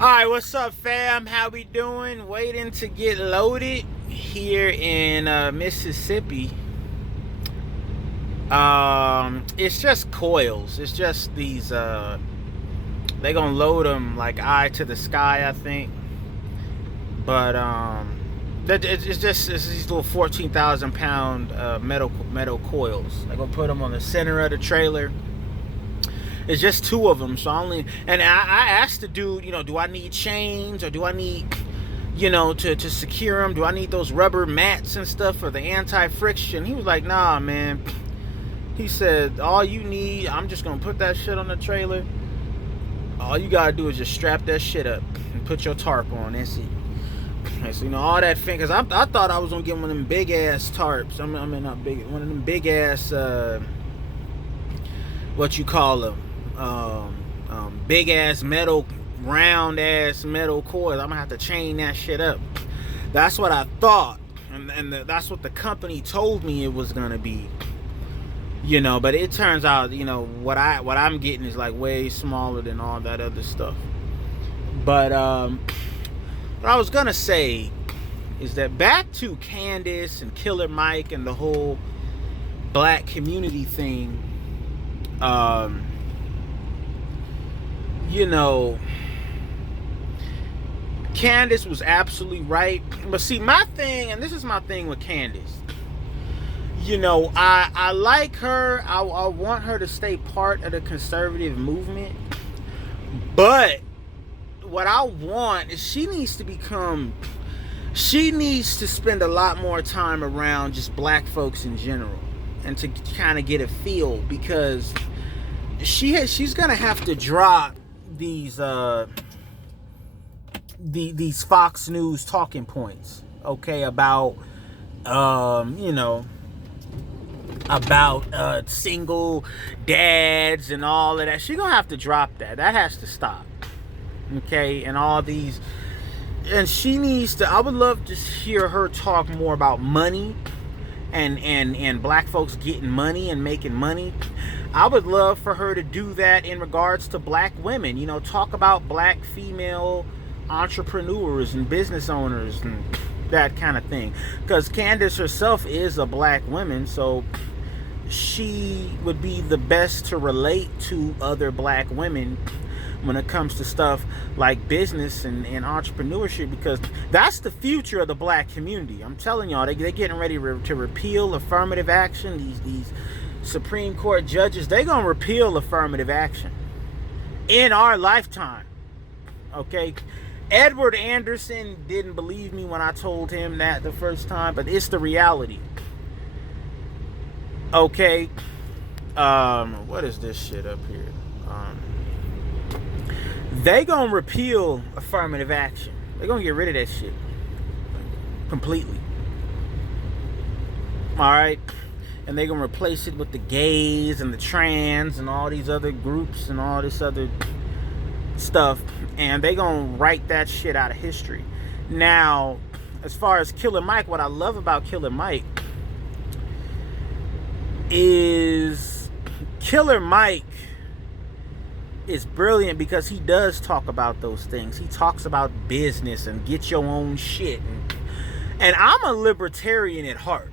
Alright, what's up, fam? How we doing? Waiting to get loaded here in Mississippi. It's just coils. It's just these they gonna load them like eye to the sky, I think. But it's these little 14,000 pound metal coils. They gonna put them on the center of the trailer. It's just two of them, so I asked the dude, do I need chains or do I need, to secure them? Do I need those rubber mats and stuff for the anti-friction? He was like, nah, man. He said, all you need, I'm just gonna put that shit on the trailer. All you gotta do is just strap that shit up and put your tarp on. That's it. And so, all that thing, because I thought I was gonna get one of them big ass tarps. I mean, not big, one of them big ass, what you call them? Big ass metal, round ass metal coils. I'm gonna have to chain that shit up. That's what I thought, and that's what the company told me it was gonna be. But it turns out, what I'm getting is like way smaller than all that other stuff. But what I was gonna say is that back to Candace and Killer Mike and the whole black community thing. Candace was absolutely right. But see, my thing, and this is my thing with Candace, I like her. I want her to stay part of the conservative movement. But what I want is she needs to spend a lot more time around just black folks in general and to kind of get a feel, because she's gonna have to drop these Fox News talking points, okay, about single dads and all of that. She's gonna have to drop that. That has to stop, okay? And all these, and she needs to. I would love to hear her talk more about money and black folks getting money and making money. I would love for her to do that in regards to black women. Talk about black female entrepreneurs and business owners and that kind of thing. Because Candace herself is a black woman, so she would be the best to relate to other black women when it comes to stuff like business and entrepreneurship, because that's the future of the black community. I'm telling y'all, they're getting ready to repeal affirmative action. These Supreme Court judges, they're gonna repeal affirmative action in our lifetime, okay? Edward Anderson didn't believe me when I told him that the first time, but it's the reality, okay? What is this shit up here? They gonna repeal affirmative action. They're gonna get rid of that shit completely. Alright? And they're gonna replace it with the gays and the trans and all these other groups and all this other stuff. And they gonna write that shit out of history. Now, as far as Killer Mike, what I love about Killer Mike is Killer Mike is brilliant because he does talk about those things. He talks about business and get your own shit. And I'm a libertarian at heart,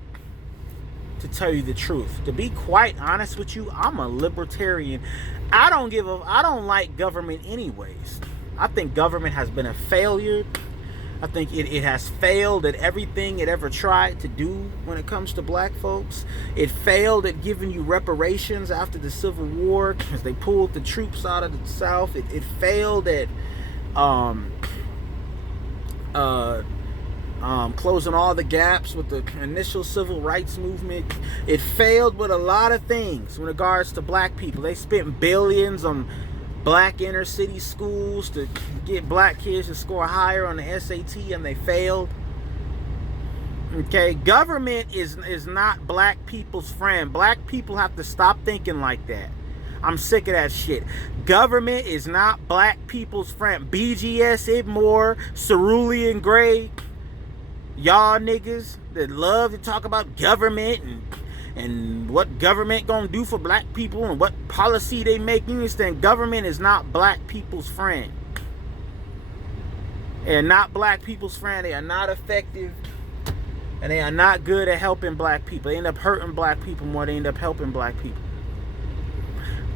to tell you the truth. To be quite honest with you, I'm a libertarian. I don't like government anyways. I think government has been a failure. I think it has failed at everything it ever tried to do when it comes to black folks. It failed at giving you reparations after the Civil War because they pulled the troops out of the South. It failed at closing all the gaps with the initial civil rights movement. It failed with a lot of things in regards to black people. They spent billions on black inner city schools to get black kids to score higher on the SAT, and they failed. Okay, government is not black people's friend. Black people have to stop thinking like that. I'm sick of that shit. Government is not black people's friend. BGS, Idmore, Cerulean Gray, y'all niggas that love to talk about government and what government gonna do for black people and what policy they make. You understand, government is not black people's friend. They are not black people's friend. They are not effective. And they are not good at helping black people. They end up hurting black people more than they end up helping black people.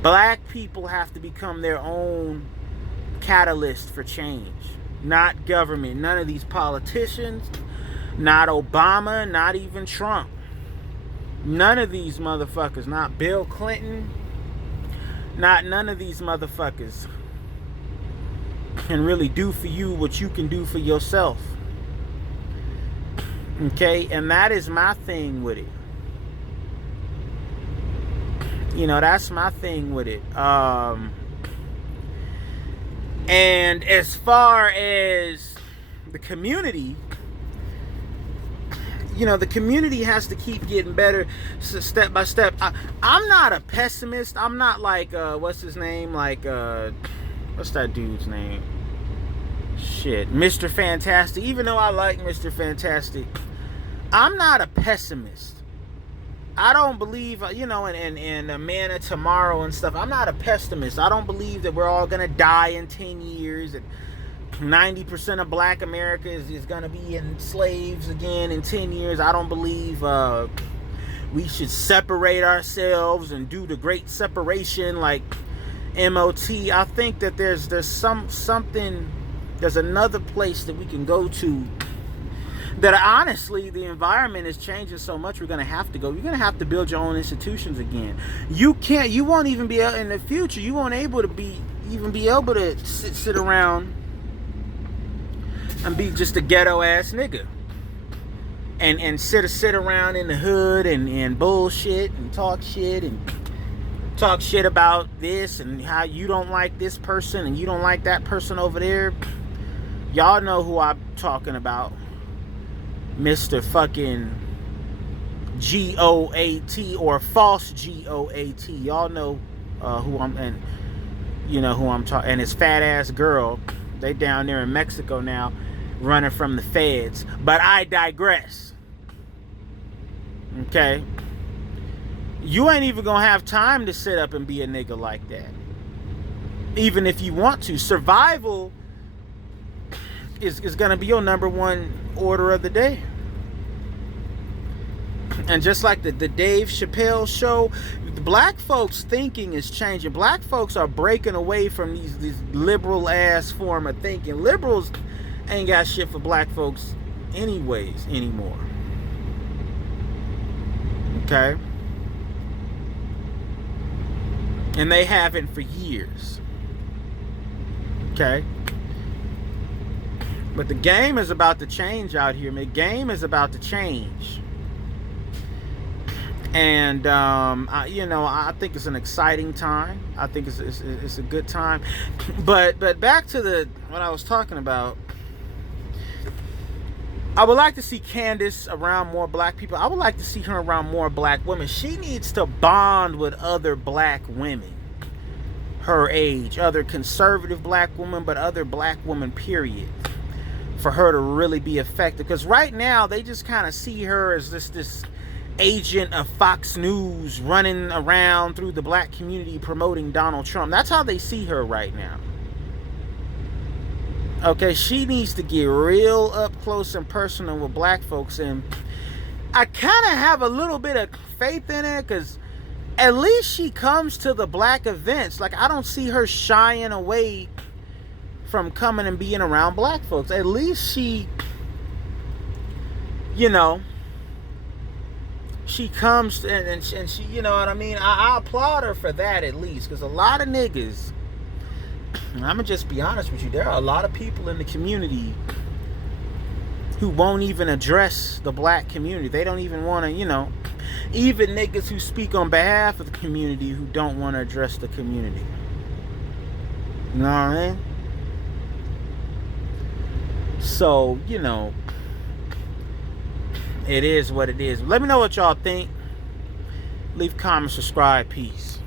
Black people have to become their own catalyst for change. Not government. None of these politicians. Not Obama. Not even Trump. None of these motherfuckers. Not Bill Clinton. Not none of these motherfuckers can really do for you what you can do for yourself. Okay? And that is my thing with it. You know, that's my thing with it. And as far as the community, you know, the community has to keep getting better step by step. I'm not a pessimist. I'm not like, what's his name? Like, what's that dude's name? Shit, Mr. Fantastic. Even though I like Mr. Fantastic, I'm not a pessimist. I don't believe, you know, in a man of tomorrow and stuff. I'm not a pessimist. I don't believe that we're all going to die in 10 years and 90% of black America is going to be in slaves again in 10 years. I don't believe we should separate ourselves and do the great separation like MOT. I think that there's another place that we can go to that honestly the environment is changing so much. We're going to have to go. You're going to have to build your own institutions again. You won't even be able in the future. You won't able to be able to sit around and be just a ghetto ass nigga and sit around in the hood and bullshit and talk shit about this and how you don't like this person and you don't like that person over there. Y'all know who I'm talking about. Mr. fucking GOAT or false GOAT. Y'all know who I'm, and you know who I'm talking, and his fat ass girl. They down there in Mexico now, running from the feds. But I digress. Okay? You ain't even gonna have time to sit up and be a nigga like that. Even if you want to. Survival is gonna be your number one order of the day. And just like the Dave Chappelle show, the black folks' thinking is changing. Black folks are breaking away from these liberal ass form of thinking. Liberals ain't got shit for black folks anyways anymore. Okay? And they haven't for years. Okay? But the game is about to change out here. The game is about to change. And I think it's an exciting time. I think it's a good time. But back to what I was talking about. I would like to see Candace around more black people. I would like to see her around more black women. She needs to bond with other black women her age, other conservative black women, but other black women, period, for her to really be effective. Because right now they just kind of see her as this agent of Fox News running around through the black community promoting Donald Trump. That's how they see her right now. Okay, she needs to get real up close and personal with black folks. And I kind of have a little bit of faith in it, because at least she comes to the black events. Like, I don't see her shying away from coming and being around black folks. At least she, she comes and she, you know what I mean? I applaud her for that, at least. Because a lot of niggas, and I'm going to just be honest with you, there are a lot of people in the community who won't even address the black community. They don't even want to, even niggas who speak on behalf of the community who don't want to address the community. You know what I mean? So, it is what it is. Let me know what y'all think. Leave comments, subscribe, peace.